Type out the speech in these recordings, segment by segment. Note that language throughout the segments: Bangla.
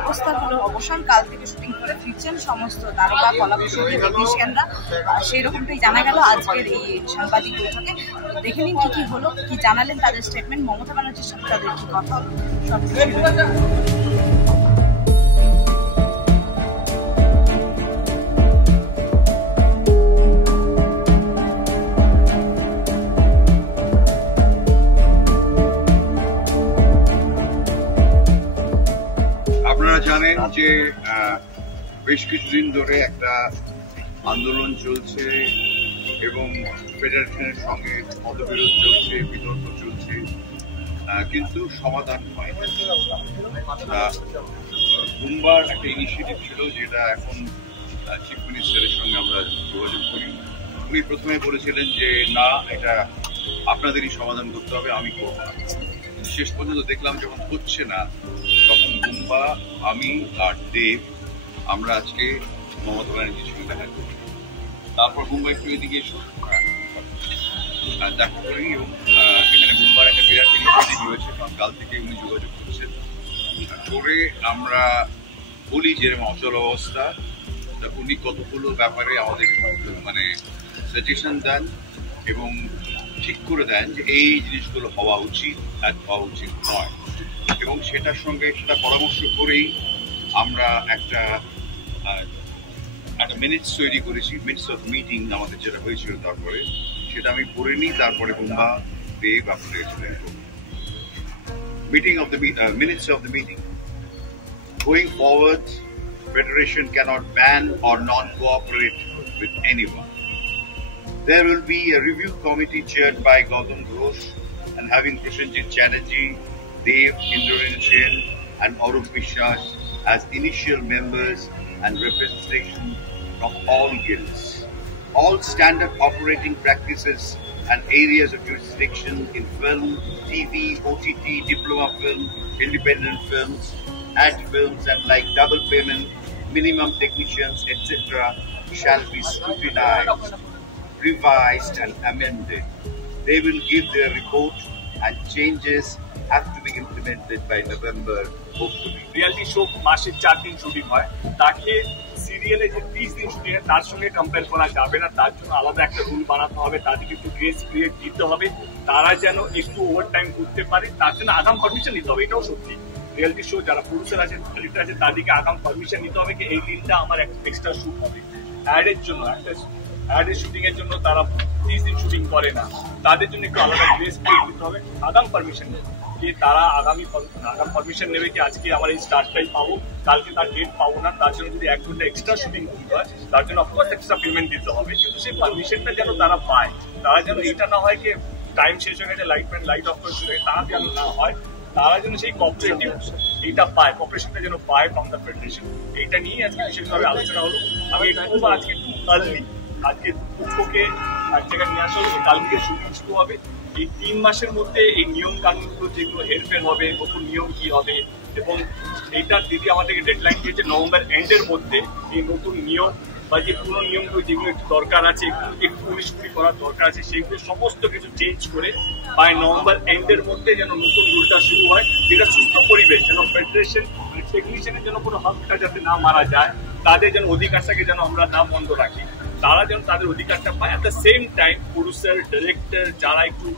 অবস্থাগুলোর অবসান, কাল থেকে শুটিং করে ফিরছেন সমস্ত তারকা কলাকুশলী টেকনিশিয়ানরা, সেই রকমটাই জানা গেল আজকের এই সাংবাদিক বৈঠকে। দেখে নিন কি হলো, কি জানালেন তাদের স্টেটমেন্ট, মমতা ব্যানার্জির সাথে তাদের কি কথা হলো আপনারা জানেন যে বেশ কিছুদিন ধরে একটা আন্দোলন চলছে এবং ফেডারেশনের সঙ্গে মতবিরোধ চলছে, বিতর্ক চলছে, কিন্তু সমাধান হয়। বুম্বার একটা ইনিশিয়েটিভ ছিল যেটা এখন চিফ মিনিস্টারের সঙ্গে আমরা যোগাযোগ করি। উনি প্রথমে বলেছিলেন যে না, এটা আপনাদেরই সমাধান করতে হবে, আমি করব না। শেষ পর্যন্ত দেখলাম যখন হচ্ছে না, তখন বুম্বা, আমি আর দেব আমরা আজকে মমতা ব্যানার্জির সঙ্গে দেখা করি। তারপর বুম্বা একটু এদিকে এসো, দেখা করি এবং এখানে বুম্বার একটা বিরাট ইনিশিয়েটিভ রয়েছে, কারণ কাল থেকে উনি যোগাযোগ করছেন করে আমরা বলি যেরকম অচল অবস্থা, উনি কতগুলো ব্যাপারে আমাদের মানে সাজেশন দেন এবং ঠিক করে দেন যে এই জিনিসগুলো হওয়া উচিত আর হওয়া উচিত নয়, এবং সেটার সঙ্গে সেটা পরামর্শ করেই আমরা একটা মিনিটস তৈরি করেছি, মিনিটস অফ মিটিং আমাদের যেটা হয়েছিল। তারপরে সেটা আমি পড়ে নিই, তারপরে বুম্বা, দেব আপনাদের এক্সপ্লেন করব। Meeting of the minutes of the meeting. Going forward, Federation cannot ban or non-cooperate with anyone. There will be a review committee chaired by Gautam Ghosh and having Prosenjit Chatterjee, Dev, Indrajit Sen and Arup Vishwas as initial members and representation from all guilds. All standard operating practices and areas of jurisdiction in film, TV, OTT, diploma film, independent films, ad films and like double payment, minimum technicians, etc. shall be scrutinized, revised and amended. They will give their report and changes have to be implemented by November, hopefully. Reality show মাসে 4 দিন শুটিং হয়, তাকে সিরিয়ালে যে 30 দিন শুটিং হয় তার সঙ্গে কম্পেয়ার করা যাবে না। তার জন্য আলাদা একটা রুল বানাতে হবে, তাদেরকে একটু গ্রেস পিরিয়ড দিতে হবে, তারা যেন একটু ওভারটাইম করতে পারে, তার জন্য আগাম পারমিশন নিতে হবে। এটাও সত্যি, রিয়েলিটি শো যারা প্রডিউসার আছে, ডিরেক্টর আছে, তাদেরকে আগাম পারমিশন নিতে হবে যে এই দিনটা আমার এক্সট্রা শুট হবে। অ্যাডের জন্য, অ্যাডের শুটিং এর জন্য তারা 30 দিন শুটিং করে না, তাদের জন্য একটু আলাদা গ্রেস পিরিয়ড দিতে হবে, আগাম পারমিশন নেবে যে তারা আগাম পারমিশন নেবে কি আজকে আমার এই স্টার্টটাই পাবো, কালকে তার ডেট পাবো না, তার জন্য যদি 1 ঘন্টা এক্সট্রা শুটিং করতে হয় তার জন্য অফকোর্স এক্সট্রা পেমেন্ট দিতে হবে। কিন্তু সেই পারমিশনটা যেন তারা পায়, তারা যেন এটা না হয় কি টাইম শেষ হয়ে গেছে, লাইট অফ করে চলে গেছে, তা যেন না হয়। তারা যেন সেই কোঅপারেটিভ এইটা পায়, কোঅপারেশনটা যেন পায় ফ্রম দ্য ফেডারেশন। এইটা নিয়ে আজকে বিশেষভাবে আলোচনা হলো। আমি একটু আজকে একটু আর্লি, আজকে পক্ষকে এক জায়গায় নিয়ে আসা হলো, কাল থেকে শুটিং শুরু হবে। এই 3 মাসের মধ্যে এই নিয়ম কানুনগুলো যেগুলো হেরফের হবে, নতুন নিয়ম কি হবে, এবং এইটা দিদি আমাদেরকে ডেডলাইন দিয়েছে নভেম্বর এন্ডের মধ্যে এই নতুন নিয়ম বা যে পুরো নিয়মগুলো যেগুলো একটু দরকার আছে, একটু উনিশ-কুড়ি করার দরকার আছে, সেইগুলো সমস্ত কিছু চেঞ্জ করে বাই নভেম্বর এন্ডের মধ্যে যেন নতুন রুলটা শুরু হয়, যেটা সুস্থ পরিবেশ, যেন ফেডারেশন টেকনিশিয়ানের জন্য কোনো হকটা যাতে না মারা যায়, তাদের যেন অধিকারটাকে যেন আমরা না বন্ধ রাখি, তারা যেন তাদের অধিকারটা পায়। At the same time producer, director যারা একটু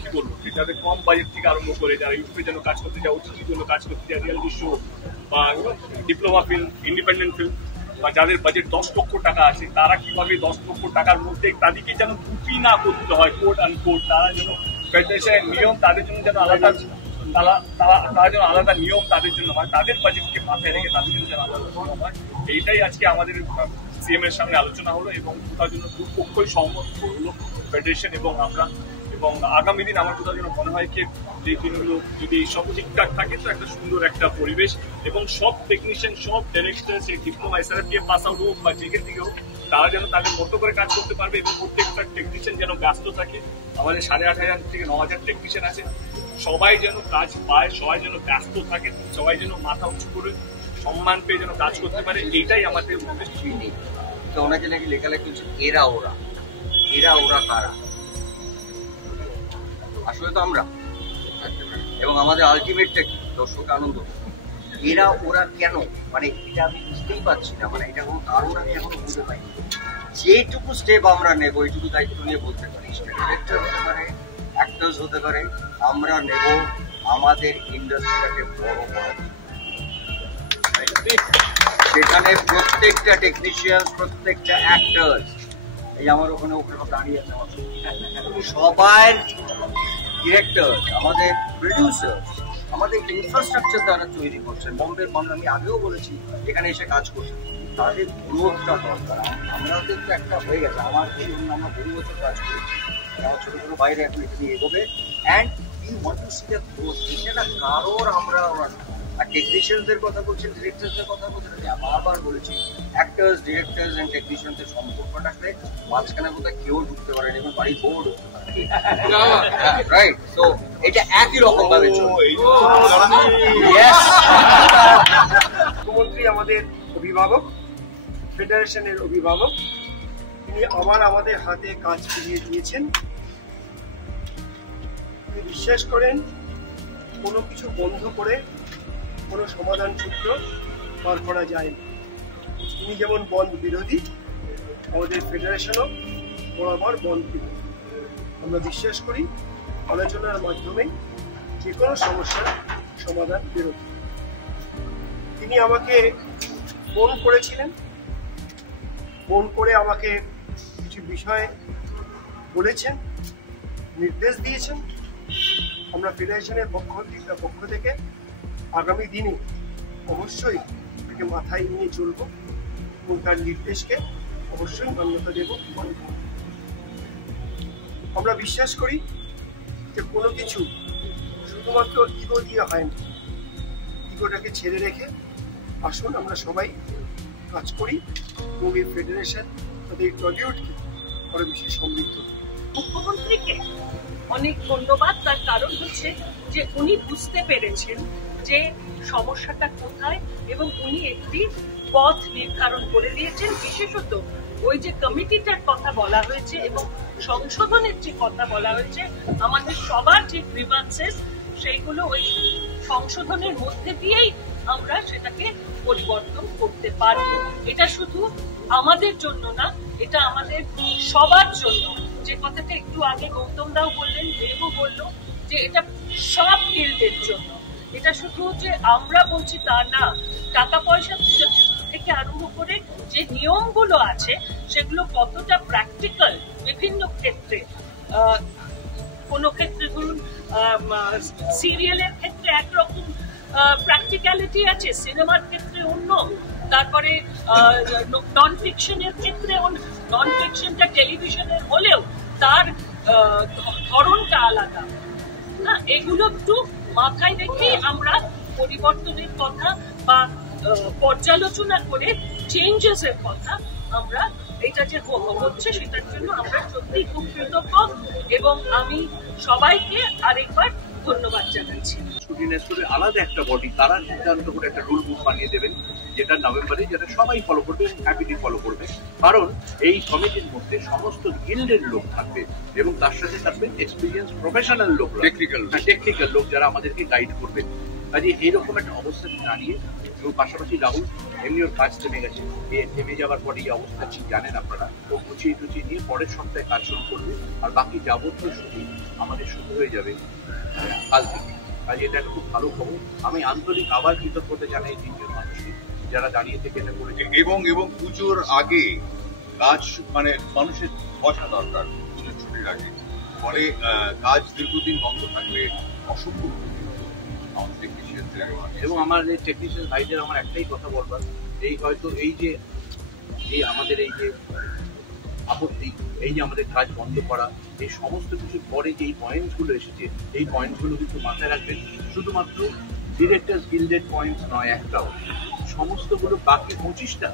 কি বলবো, যাদের কম বাজেট থেকে আরম্ভ করে যারা ইউটিউবের জন্য কাজ করতে যায়, ওটিটির জন্য কাজ করতে যায়, রিয়েলিটি শো বা ডিপ্লোমা ফিল্ম, ইন্ডিপেন্ডেন্ট ফিল্ম, বা যাদের বাজেট 10 লক্ষ টাকা আছে, তারা কিভাবে 10 লক্ষ টাকার মধ্যে তাদেরকে যেন ত্রুটি না করতে হয়, কোড আনকোড, তারা যেন ফেডারেশনের নিয়ম তাদের জন্য যেন আলাদা, তারা যেন আলাদা নিয়ম তাদের জন্য হয়, তাদের বাজেটকে মাথায় রেখে তাদের জন্য যেন আলাদা নিয়ম হয়। এইটাই আজকে আমাদের সিএম এর সামনে আলোচনা হলো এবং কোথাও জন্য দুপক্ষই সহমত হলো, ফেডারেশন এবং আমরা। এবং আগামী দিন আমার কোথাও যেন মনে হয় কি যে দিনগুলো যদি সব ঠিকঠাক থাকে তো একটা সুন্দর একটা পরিবেশ, এবং সব টেকনিশিয়ান, সব ডিরেক্টর, সেই ডিপ্লোমা এসআরএফ পাস আউট হোক বা যেখান থেকে হোক, তারা যেন তাদের মতো করে কাজ করতে পারবে এবং প্রত্যেকটা টেকনিশিয়ান যেন ব্যস্ত থাকে। আমাদের 8,500 থেকে 9,000 টেকনিশিয়ান আছে, সবাই যেন কাজ পায়, সবাই যেন ব্যস্ত থাকে, সবাই যেন মাথা উঁচু করে সম্মান পেয়ে যেন কাজ করতে পারে, এইটাই আমাদের উদ্দেশ্য। তো ওনাকে নাকি লেখালেখি হচ্ছে এরা ওরা কারা, আসলে তো আমরা, এবং আমাদের আলটিমেটটা কি, দর্শক আনন্দ, এরা ওরা কেন, মানে এটা আমি বুঝতেই পারছি না, মানে এটা কোনো কারণ আমি এখনো বুঝতে পাইনি। যেটুকু স্টেপ আমরা নেব ওইটুকু দায়িত্ব নিয়ে বলতে পারি, ডিরেক্টর হতে পারে, অ্যাক্টার্স হতে পারে, আমরা নেব আমাদের ইন্ডাস্ট্রিটাকে বড় করা। সেখানে প্রত্যেকটা টেকনিশিয়ান, প্রত্যেকটা অ্যাক্টার্স, এই আমার ওখানে দাঁড়িয়ে আছে, সবাই ডিরেক্টর, আমাদের প্রডিউসার, আমাদের ইনফ্রাস্ট্রাকচার যারা তৈরি করছেন, বম্বের মানুষ, আমি আগেও বলেছি এখানে এসে কাজ করছেন, তাদের গ্রোথটা দরকার। আমরা কিন্তু একটা হয়ে গেছে, আমার আমরা 2 বছর কাজ করেছি, আমার ছোট ছোট বাইরে এখন এখানে এগোবে, and we want to C the growth. এটা কারোর আমরা আর টেকনিশিয়ানদের কথা বলছেন, ডিরেক্টরদের কথা বলছেন, আমি বারবার বলেছি অ্যাক্টার্স, ডিরেক্টরস অ্যান্ড টেকনিশিয়ানদের সম্পর্কটাকে মাঝখানে বোধহয় কেউ ঢুকতে পারে, এবং বাড়ি বোর্ড হতে পারে, রাইট? তো এটা একই রকম ভাবে মুখ্যমন্ত্রী আমাদের অভিভাবক, ফেডারেশনের অভিভাবক, তিনি আমাদের হাতে কাজ ফিরিয়ে দিয়েছেন। তিনি বিশ্বাস করেন কোনো কিছু বন্ধ করে কোনো সমাধান সূত্র বার করা যায় না। তিনি যেমন বন্ধ বিরোধী, আমাদের ফেডারেশনও বরাবর বন্ধ বিরোধী। আমরা বিশ্বাস করি আলোচনার মাধ্যমে যে কোনো সমস্যার সমাধান বেরোবে। তিনি আমাকে ফোন করেছিলেন, ফোন করে আমাকে কিছু বিষয় বলেছেন, নির্দেশ দিয়েছেন। আমরা ফেডারেশনের পক্ষ থেকে আগামী দিনে অবশ্যই তাকে মাথায় নিয়ে চলব এবং তার নির্দেশকে অবশ্যই মান্যতা দেব। আমরা বিশ্বাস করি যে কোনো কিছু শুধুমাত্র ইগো দিয়ে হয় না, ইগোটাকে ছেড়ে রেখে আসুন আমরা সবাই কাজ করি এবং এই ফেডারেশন তাদের টলিউডকে আরো বেশি সমৃদ্ধ। মুখ্যমন্ত্রীকে অনেক ধন্যবাদ, তার কারণ হচ্ছে যে উনি বুঝতে পেরেছেন যে সমস্যাটা কোথায় এবং উনি একটি পথ নির্ধারণ করে দিয়েছেন। বিশেষত ওই যে কমিটিটার কথা বলা হয়েছে এবং সংশোধনের যে কথা বলা হয়েছে, আমাদের সবার যে গ্রিভান্সেস সেইগুলো ওই সংশোধনের মধ্যে দিয়েই আমরা সেটাকে পরিবর্তন করতে পারব। এটা শুধু আমাদের জন্য না, এটা আমাদের সবার জন্য। যে কথাটা একটু আগে গৌতম দাও বললেন, দেবও বলল যে এটা সব গিল্ডের জন্য। এটা শুধু যে আমরা বলছি তা না, টাকা পয়সা থেকে আরম্ভ করে যে নিয়মগুলো আছে সেগুলো কতটা প্র্যাকটিক্যাল বিভিন্ন ক্ষেত্রে। কোনো ক্ষেত্রে ধরুন সিরিয়ালের ক্ষেত্রে একরকম প্র্যাকটিক্যালিটি আছে, সিনেমার ক্ষেত্রে অন্য, তারপরে নন ফিকশনের ক্ষেত্রে নন ফিকশনটা টেলিভিশনের হলেও তার ধরনটা আলাদা। না, এগুলো একটু মাথায় রেখেই আমরা পরিবর্তনের কথা বা পর্যালোচনা করে চেঞ্জেস এর কথা আমরা, এটা যে হচ্ছে সেটার জন্য আমরা সত্যি খুব কৃতজ্ঞ এবং আমি সবাইকে আরেকবার ধন্যবাদ জানাচ্ছি। শুটিং স্কুলের আলাদা একটা বডি, তারা সিদ্ধান্ত করে একটা রুল বুক বানিয়ে দেবেন যেটা নভেম্বরে, যেটা সবাই ফলো করবে, হ্যাপিলি ফলো করবে। কারণ এই কমিটির মধ্যে সমস্ত গিল্ডের লোক থাকবে এবং তার সাথে থাকবেন এক্সপিরিয়েন্স প্রফেশনাল লোক, টেকনিক্যাল লোক যারা আমাদেরকে গাইড করবেন। কাজে এইরকম একটা অবস্থাতে দাঁড়িয়ে এবং পাশাপাশি রাহুল এমনি ওর কাজ থেমে গেছে, থেমে যাওয়ার পরে এই অবস্থা ঠিক জানেন আপনারা, ও গুছিয়ে টুচিয়ে নিয়ে পরের সপ্তাহে কাজ শুরু করবে। আর বাকি যাবতীয় শুটিং আমাদের শুরু হয়ে যাবে কাল থেকে। কাজে এটা একটা খুব ভালো খবর। আমি আন্তরিক আবার কৃতজ্ঞতা জানাই 3 জন মানুষকে যারা দাঁড়িয়ে থেকে এটা করেছে। এবং পুজোর আগে কাজ, মানে মানুষের বসা দরকার পুজোর ছুটির আগে, ফলে কাজ দীর্ঘদিন বন্ধ থাকলে অসম্ভব আমাদের টেকনিশিয়ানদের। এবং আমার এই টেকনিশিয়ান ভাইদের আমার একটাই কথা বলবার, এই হয়তো এই যে আমাদের এই যে আপত্তি, এই যে আমাদের কাজ বন্ধ করা, এই সমস্ত কিছুর পরে যে এই পয়েন্টসগুলো এসেছে, এই পয়েন্টসগুলো কিন্তু মাথায় রাখবেন। শুধুমাত্র ডিরেক্টরস গিল্ডের পয়েন্টস নয় একটাও, সমস্তগুলো বাকি 25টা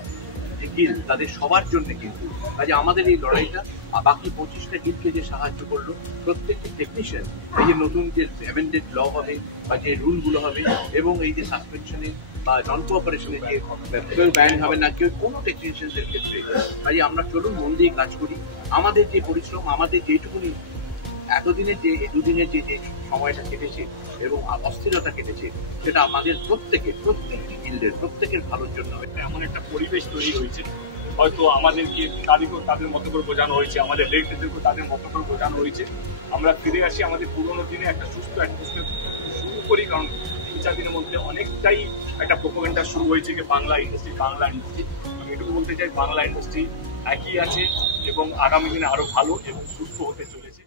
যে গিল্ড তাদের সবার জন্য কিন্তু। কাজে আমাদের এই লড়াইটা বাকি 25টা গিল্ডকে যে সাহায্য করলো, প্রত্যেকটি টেকনিশিয়ান এই যে নতুন যে অ্যামেন্ডেড ল হবে বা যে রুলগুলো হবে এবং এই যে সাসপেনশনের বা নন কোঅপারেশনের যে কেউ ব্যান হবে না কেউ কোনো টেকনিশিয়ানদের ক্ষেত্রে। কাজে আমরা চলুন মন দিয়ে কাজ করি। আমাদের যে পরিশ্রম, আমাদের যেটুকুনি এতদিনের যে দুদিনের যে সময়টা কেটেছে এবং অস্থিরতা কেটেছে, সেটা আমাদের প্রত্যেকটি গিল্ডের প্রত্যেকের ভালোর জন্য এমন একটা পরিবেশ তৈরি হয়েছে, হয়তো আমাদেরকে তাদের মতো করে বোঝানো হয়েছে, আমাদের ডিরেক্টরদেরকেও তাদের মতো করে বোঝানো হয়েছে। আমরা ফিরে আসি আমাদের পুরোনো দিনে একটা সুস্থ অ্যাটমসফিয়ার শুরু করি, কারণ 3-4 দিনের মধ্যে অনেকটাই একটা প্রোপাগান্ডা শুরু হয়েছে যে বাংলা ইন্ডাস্ট্রি। আমি এটুকু বলতে চাই, বাংলা ইন্ডাস্ট্রি একই আছে এবং আগামী দিনে আরো ভালো এবং সুস্থ হতে চলেছে।